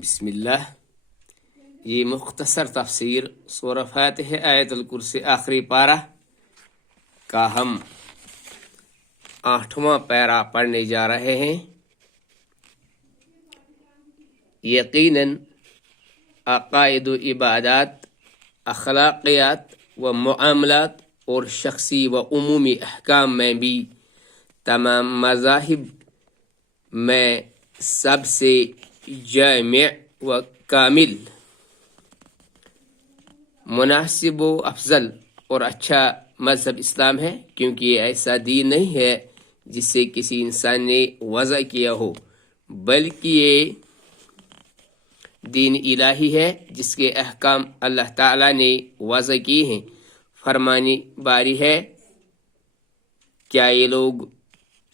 بسم اللہ. یہ مختصر تفسیر سورہ فاتح آیت الکرسی آخری پارہ کا ہم 8واں پیرا پڑھنے جا رہے ہیں. یقیناً عقائد و عبادات، اخلاقیات و معاملات اور شخصی و عمومی احکام میں بھی تمام مذاہب میں سب سے جامع و کامل، مناسب و افضل اور اچھا مذہب اسلام ہے، کیونکہ یہ ایسا دین نہیں ہے جس سے کسی انسان نے وضع کیا ہو، بلکہ یہ دین الہی ہے جس کے احکام اللہ تعالیٰ نے وضع کیے ہیں. فرمانی باری ہے، کیا یہ لوگ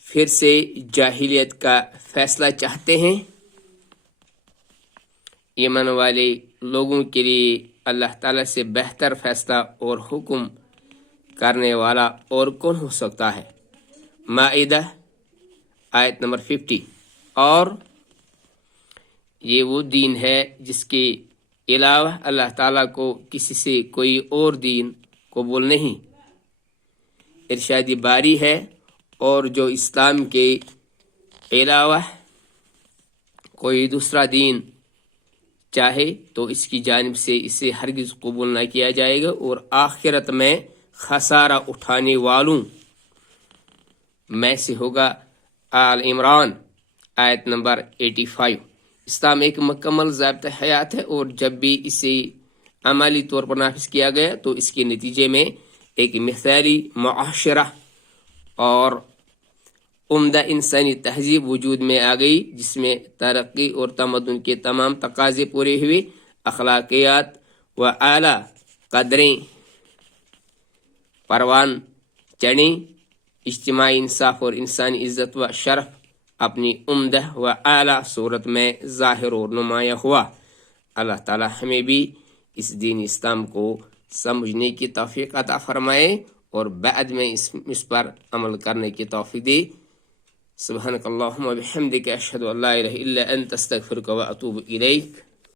پھر سے جاہلیت کا فیصلہ چاہتے ہیں؟ ایمان والے لوگوں کے لیے اللہ تعالیٰ سے بہتر فیصلہ اور حکم کرنے والا اور کون ہو سکتا ہے؟ مائدہ آیت نمبر 50. اور یہ وہ دین ہے جس کے علاوہ اللہ تعالیٰ کو کسی سے کوئی اور دین قبول نہیں. ارشاد باری ہے، اور جو اسلام کے علاوہ کوئی دوسرا دین چاہے تو اس کی جانب سے اسے ہرگز قبول نہ کیا جائے گا، اور آخرت میں خسارہ اٹھانے والوں میں سے ہوگا. آل عمران آیت نمبر 85. اسلام ایک مکمل ضابطہ حیات ہے، اور جب بھی اسے عملی طور پر نافذ کیا گیا تو اس کے نتیجے میں ایک مثالی معاشرہ اور عمدہ انسانی تہذیب وجود میں آ گئی، جس میں ترقی اور تمدن کے تمام تقاضے پورے ہوئے. اخلاقیات و اعلیٰ قدریں پروان چڑھیں، اجتماعی انصاف اور انسانی عزت و شرف اپنی عمدہ و اعلیٰ صورت میں ظاہر اور نمایاں ہوا. اللہ تعالی ہمیں بھی اس دین اسلام کو سمجھنے کی توفیق عطا فرمائے اور بعد میں اس پر عمل کرنے کی توفیق دے. سبحانک اللہم و بحمدک، اشہد ان لا الہ الا انت، استغفرک و اتوب الیک.